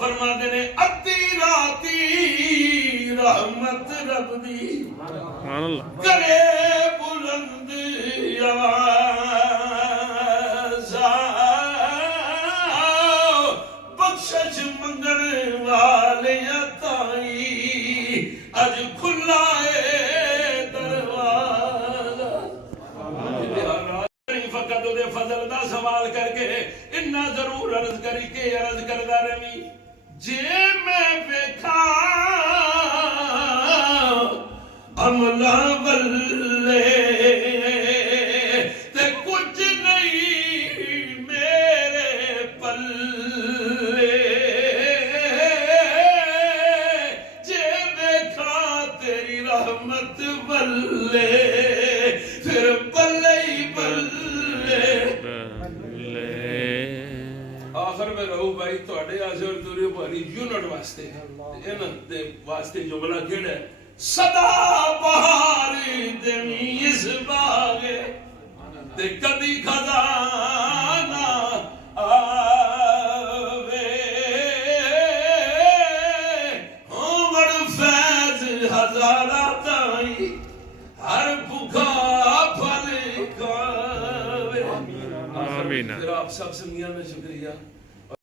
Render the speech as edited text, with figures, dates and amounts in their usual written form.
फरमाते ने अद्धी राती रहमत रब दी करे बुलंद आवाज़ बख्शिश मंगण वाले ताई अज खुला है दरवाजा। फकत उहदे फजल दा सवाल करके इन्ना जरूर अर्ज करके अर्ज करदा रही जे मैं वेखा अमला बल्ले ते कुछ नहीं मेरे पल्ले जे वेखा तेरी रहमत बल्ले फिर बल्ले ही बल्ले। आखिर में रहू भाई थोड़े आजर दूरी भारी यूनिट वास्ते इन्हां दे वास्ते जुमला केड़ा है सदा बहारी देनी इस बागे ते कदी खजाना आवे उमड़ फैज हजारा ताई हर भूखा फल खावे। आमीन। आप सब से मियां में शुक्रिया।